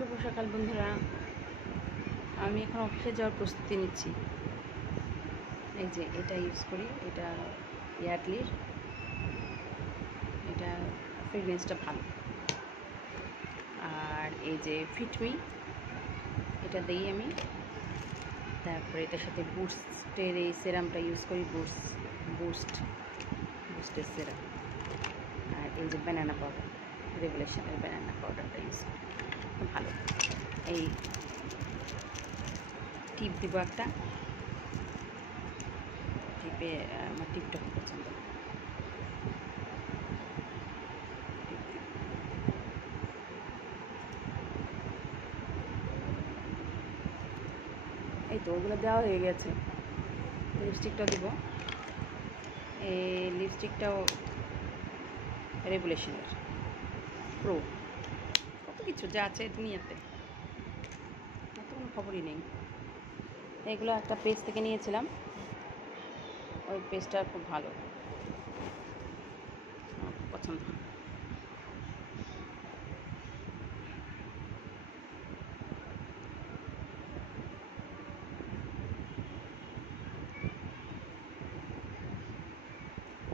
শুভ সকাল বন্ধুরা। আমি এখন অফিসে যাওয়ার প্রস্তুতি নিচ্ছি। এই যে এটা ইউজ করি, এটা ইয়ার্ডলির, এটা ফ্রেগনেন্সটা ভালো। আর এই যে ফিটমি, এটা দিই আমি। তারপরে এটার সাথে বুস্টের এই সেরামটা ইউজ করি, বুস্টের সেরাম। আর এই যে ব্যানানা পাউডার, রেভুলেশনের ব্যানানা পাউডারটা ইউজ করি, ভালো। এই টিপ দিব একটা, টিপে আমার টিপটা খুব পছন্দ। এই তো ওগুলো দেওয়া হয়ে গেছে। লিপস্টিকটাও দিব। এই লিপস্টিকটাও রেভুলেশনের প্রো, কত কিছু যা আছে দুনিয়াতে, অত কোনো খবরই নেই। এগুলো একটা পেজ থেকে নিয়েছিলাম, ওই পেজটা খুব ভালো, আমার খুব পছন্দ।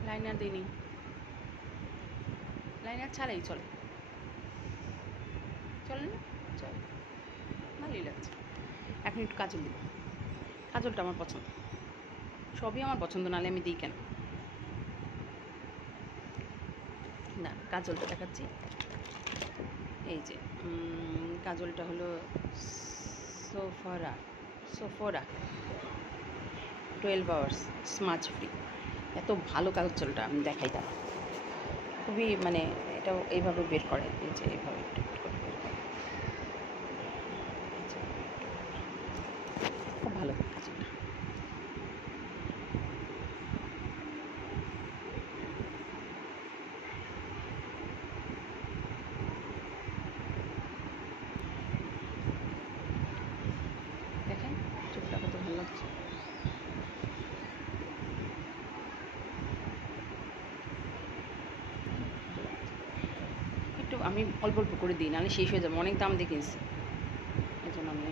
লাইনার দিইনি, লাইনার ছাড়াই চলে না, চলে, ভালোই লাগছে। এখন একটু কাজল দিব, কাজলটা আমার পছন্দ, সবই আমার পছন্দ, নাহলে আমি দিই কেন। না, কাজলটা দেখাচ্ছি। এই যে কাজলটা হলো সোফোরা 12 আওয়ার্স স্মাচ ফ্রি। এত ভালো কাজলটা, আমি দেখাই তার, খুবই মানে এটাও এইভাবে বের করে, এই যে এইভাবে একটু করে বের করে, খুব ভালো কাজলটা। দেখেন চুলটা কত ভালো লাগছে। একটু আমি অল্প অল্প করে দিই, নাহলে শেষ হয়ে যাবে, অনেক দাম দিয়ে কিনছি, এই জন্য আমি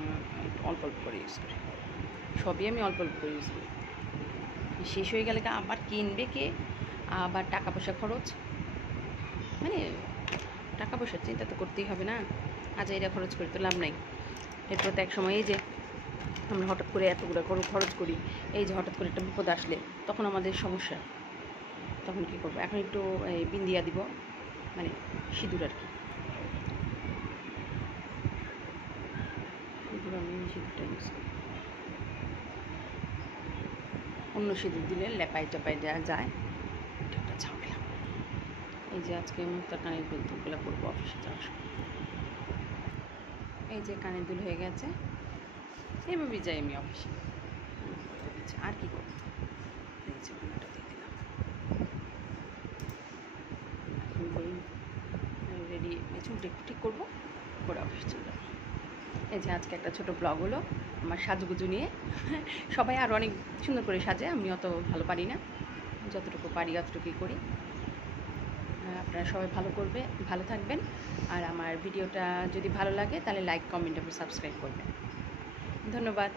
একটু অল্প অল্প করে ইউজ করি। সবই আমি অল্প অল্প করে ইউজ করি, শেষ হয়ে গেলে আবার কিনবে কে, আবার টাকা পয়সা খরচ, মানে টাকা পয়সার চিন্তা তো করতেই হবে না, আজ এটা খরচ করে তো লাভ নাই। এরপর তো এক সময় এই যে আমরা হঠাৎ করে এতগুলো খরচ করি, এই যে হঠাৎ করে একটা বিপদ আসলে তখন আমাদের সমস্যা, তখন কী করবো। এখন একটু এই বিন্দিয়া দিব, মানে সিঁদুর আর কি, সিঁদুর আমি সিঁদুরটা ইউজ করি। অন্য সিঁদুর দিলে লেপাই টেপাই দেওয়া যায়, এটা একটা ঝামেলা। এই যে আজকে মুক্তার কানের দুলগুলো করবো অফিসে যাওয়ার সময়। এই যে কানের দুল হয়ে গেছে, এইভাবেই যাই আমি অফিসে। আর কি করবো, এই যে ওটা দিয়ে দিলাম। এখন রেডি, চুলটা একটু ঠিক করবো, করে অফিস চলে যাবো। এই যে আজকে একটা ছোটো ব্লগ হলো আমার সাজুগুজু নিয়ে। সবাই আরও অনেক সুন্দর করে সাজে, আমি অত ভালো পারি না, যতটুকু পারি অতটুকুই করি। আপনারা সবাই ভালো থাকবেন। আর আমার ভিডিওটা যদি ভালো লাগে তাহলে লাইক, কমেন্ট এবং সাবস্ক্রাইব করবেন। ধন্যবাদ।